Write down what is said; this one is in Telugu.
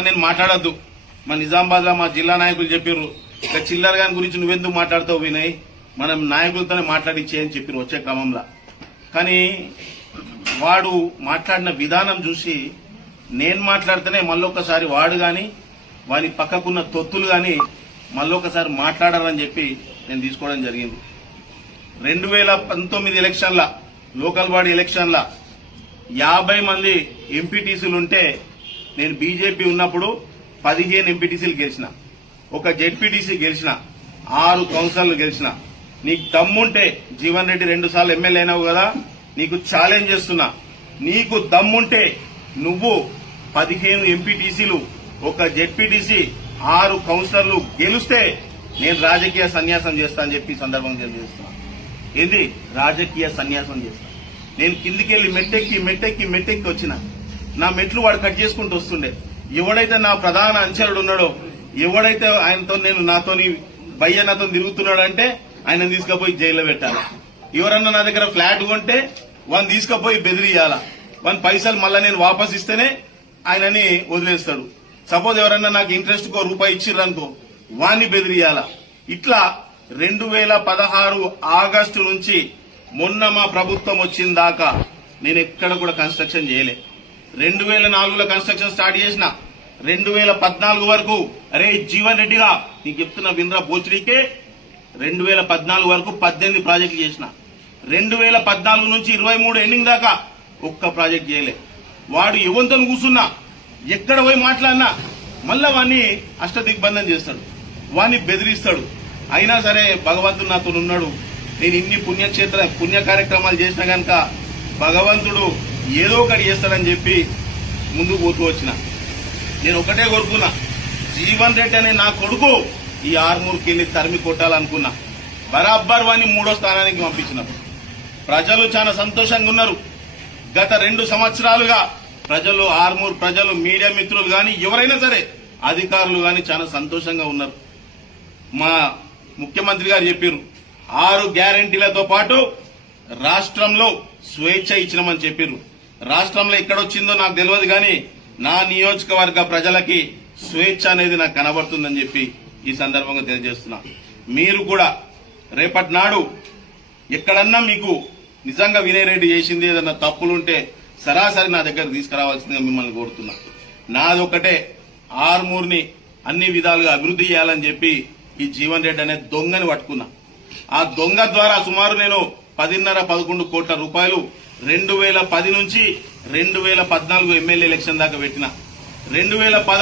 నేను మాట్లాడొద్దు. మా నిజామాబాద్లో మా జిల్లా నాయకులు చెప్పారు ఇక చిల్లర గారి గురించి నువ్వెందుకు మాట్లాడుతావు వినయ్? మనం నాయకులతోనే మాట్లాడించే అని చెప్పారు వచ్చే క్రమంలో. కానీ వాడు మాట్లాడిన విధానం చూసి నేను మాట్లాడితేనే మళ్ళొకసారి వాడు కానీ వాని పక్కకున్న తొత్తులు కానీ మళ్ళొకసారి మాట్లాడాలని చెప్పి నేను తీసుకోవడం జరిగింది. రెండు వేల పంతొమ్మిది ఎలక్షన్ల లోకల్ బాడీ ఎలక్షన్ల యాభై మంది ఎంపీటీసీలు ఉంటే నేను బీజేపీ ఉన్నప్పుడు పదిహేను ఎంపీటీసీలు గెలిచిన ఒక జెడ్పీటీసీ గెలిచిన ఆరు కౌన్సిలర్లు గెలిచిన. నీకు దమ్ముంటే జీవన్ రెడ్డి రెండు సార్లు ఎమ్మెల్యే అయినావు కదా నీకు ఛాలెంజ్ చేస్తున్నా. నీకు దమ్ముంటే నువ్వు పదిహేను ఎంపీటీసీలు ఒక జెడ్పీటీసీ ఆరు కౌన్సిలర్లు గెలిస్తే నేను రాజకీయ సన్యాసం చేస్తా అని చెప్పి సందర్భం సందర్భంగా తెలియజేస్తున్నా. ఏంది? రాజకీయ సన్యాసం చేస్తా. నేను కిందికి వెళ్ళి మెట్టెక్కి మెట్టెక్కి మెట్టెక్కి వచ్చిన. నా మెట్లు వాడు కట్ చేసుకుంటూ వస్తుండే. ఎవడైతే నా ప్రధాన అంచరుడు ఉన్నాడో ఎవడైతే ఆయనతో నేను నాతోని భయ్య నాతో తిరుగుతున్నాడంటే ఆయన తీసుకుపోయి జైల్లో పెట్టాలి. ఎవరన్నా నా దగ్గర ఫ్లాట్ కొంటే వాడిని తీసుకుపోయి బెదిరియాల. వాని పైసలు మళ్ళా నేను వాపస్ ఇస్తేనే ఆయనని వదిలేస్తాడు. సపోజ్ ఎవరన్నా నాకు ఇంట్రెస్ట్ కో రూపాయి ఇచ్చిర్రనుకో వాణ్ణి బెదిరియాల. ఇట్లా రెండు వేల పదహారు ఆగస్టు నుంచి మొన్న మా ప్రభుత్వం వచ్చిన దాకా నేను ఎక్కడ కూడా కన్స్ట్రక్షన్ చేయలే. రెండు వేల నాలుగులో కన్స్ట్రక్షన్ స్టార్ట్ చేసిన రెండు వేల పద్నాలుగు వరకు అరే జీవన్ రెడ్డిగా నీకు చెప్తున్న వినరా బోచుడికే రెండు వేల పద్నాలుగు వరకు పద్దెనిమిది ప్రాజెక్టులు చేసిన. రెండు వేల పద్నాలుగు నుంచి ఇరవై మూడు ఎండింగ్ దాకా ఒక్క ప్రాజెక్ట్ చేయలే. వాడు యువంతో కూర్చున్నా ఎక్కడ పోయి మాట్లాడినా మళ్ళా వాడిని అష్టదిగ్బంధం చేస్తాడు. వాడిని బెదిరిస్తాడు. అయినా సరే భగవంతుడు నాతో ఉన్నాడు నేను ఇన్ని పుణ్యక్షేత్ర పుణ్య కార్యక్రమాలు చేసినా కనుక భగవంతుడు ఏదో ఒకటి చేస్తాడని చెప్పి ముందుకు పోతూ వచ్చిన. నేను ఒకటే కోరుకున్నా జీవన్ రెడ్డి అనే నా కొడుకు ఈ ఆర్మూర్కి వెళ్ళి తరిమి కొట్టాలనుకున్నా. బరాబర్ వాణ్ణి మూడో స్థానానికి పంపించినారు ప్రజలు చాలా సంతోషంగా ఉన్నారు. గత రెండు సంవత్సరాలుగా ప్రజలు ఆర్మూర్ ప్రజలు మీడియా మిత్రులు కానీ ఎవరైనా సరే అధికారులు కానీ చాలా సంతోషంగా ఉన్నారు. మా ముఖ్యమంత్రి గారు చెప్పారు ఆరు గ్యారంటీలతో పాటు రాష్ట్రంలో స్వేచ్ఛ ఇచ్చినామని చెప్పారు రాష్ట్రంలో ఎక్కడొచ్చిందో నాకు తెలియదు కానీ నా నియోజకవర్గ ప్రజలకి స్వేచ్ఛ అనేది నాకు కనబడుతుందని చెప్పి ఈ సందర్భంగా తెలియజేస్తున్నా. మీరు కూడా రేపటి నాడు ఎక్కడన్నా మీకు నిజంగా వినయ్ రెడ్డి చేసింది ఏదన్నా తప్పులుంటే సరాసరి నా దగ్గర తీసుకురావాల్సిందిగా మిమ్మల్ని కోరుతున్నా. నాదొకటే ఆర్మూర్ని అన్ని విధాలుగా అభివృద్ధి చేయాలని చెప్పి ఈ జీవన్ రెడ్డి అనే దొంగని పట్టుకున్నా. ఆ దొంగ ద్వారా సుమారు నేను పదిన్నర పదకొండు కోట్ల రూపాయలు రెండు వేల పది నుంచి రెండు వేల పద్నాలుగు ఎమ్మెల్యే ఎలక్షన్ దాకా పెట్టిన రెండు వేల పద